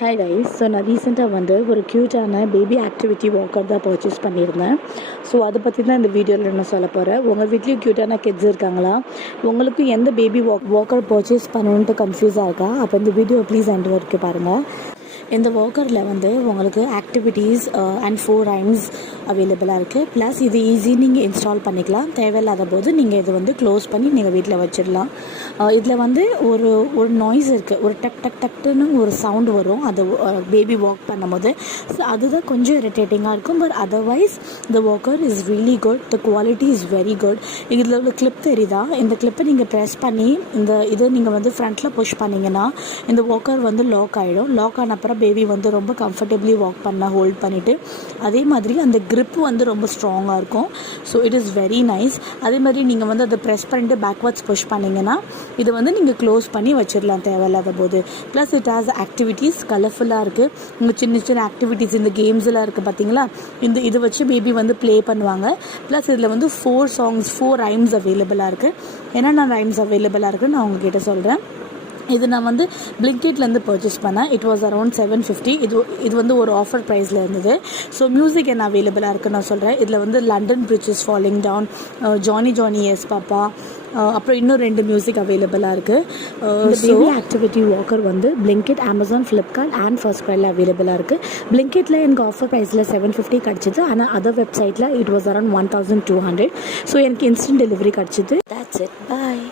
Hi guys. So நான் ரீசெண்டாக ஒரு க்யூட்டான பேபி ஆக்டிவிட்டி வாக்கர் தான் பர்ச்சேஸ் பண்ணியிருந்தேன். ஸோ அதை பற்றி தான் இந்த வீடியோவில் நான் சொல்ல போகிறேன். உங்கள் வீட்லேயும் க்யூட்டான கிட்ஸ் இருக்காங்களா? உங்களுக்கும் எந்த பேபி வாக்கர் பர்ச்சேஸ் பண்ணணுன்ட்டு கன்ஃபியூஸாக இருக்கா? அப்போ இந்த வீடியோ ப்ளீஸ் எண்ட் வரைக்கும் பாருங்கள். இந்த வாக்கரில் உங்களுக்கு ஆக்டிவிட்டீஸ் அண்ட் 4 ரைம்ஸ் அவைலபிளாக இருக்குது. ப்ளஸ் இது ஈஸி, நீங்கள் இன்ஸ்டால் பண்ணிக்கலாம். தேவையில்லாத போது நீங்கள் இது க்ளோஸ் பண்ணி நீங்கள் வீட்டில் வச்சிடலாம். இதில் ஒரு நாய்ஸ் இருக்குது, ஒரு டக் டக் டக்குன்னு ஒரு சவுண்டு வரும் அது பேபி வாக் பண்ணும்போது. ஸோ அதுதான் கொஞ்சம் இரிட்டேட்டிங்காக இருக்கும். But otherwise the Walker is really good. The quality is very good. இதில் உள்ள கிளிப் தெரியுதா? இந்த கிளிப்பை நீங்கள் ப்ரெஸ் பண்ணி இதை நீங்கள் ஃப்ரண்ட்டில் புஷ் பண்ணிங்கன்னா இந்த வாக்கர் லாக் ஆகிடும். லாக் ஆன அப்புறம் பேபி ரொம்ப கம்ஃபர்டபுளி வாக் பண்ண ஹோல்ட் பண்ணிவிட்டு, அதே மாதிரி அந்த grip ரொம்ப ஸ்ட்ராங்காக இருக்கும். So it is very nice. அதே மாதிரி நீங்கள் அதை ப்ரெஸ் பண்ணிட்டு பேக்வர்ட்ஸ் புஷ் பண்ணிங்கன்னா இது நீங்கள் க்ளோஸ் பண்ணி வச்சிடலாம் தேவையில்லாத போது. ப்ளஸ் இட் ஹாஸ் ஆக்டிவிட்டீஸ், கலர்ஃபுல்லாக இருக்குது. உங்கள் சின்ன சின்ன ஆக்டிவிட்டீஸ் இந்த கேம்ஸ்லாம் இருக்குது பார்த்தீங்களா? இதை வச்சு பேபி ப்ளே பண்ணுவாங்க. ப்ளஸ் இதில் 4 சாங்ஸ் 4 ரைம்ஸ் அவைலபிளாக இருக்குது. என்னென்ன ரைம்ஸ் அவைலபிளாக இருக்குன்னு நான் உங்ககிட்ட சொல்கிறேன். இது நான் பிளிங்கெட்லேருந்து பர்ச்சேஸ் பண்ணேன். It was around 750. இது ஒரு ஆஃபர் ப்ரைஸில் இருந்தது. ஸோ மியூசிக் என்ன அவைலபிளாக இருக்குன்னு நான் சொல்கிறேன். இதில் London Bridge is falling down, Johnny Johnny yes papa, அப்புறம் இன்னும் 2 மியூசிக் அவைலபிளாக இருக்குது. Baby activity walker Blinkit, Amazon, Flipkart and first க்ரையில் அவைலபிளாக இருக்குது. பிளிங்கெட்டில் எனக்கு ஆஃபர் ப்ரைஸில் 750 கிடச்சிது. ஆனால் அதர் வெப்சைட்டில் இட் வாஸ் அரௌண்ட் 1200. ஸோ எனக்கு இன்ஸ்டன்ட் டெலிவரி கிடச்சிது. That's it. பாய்.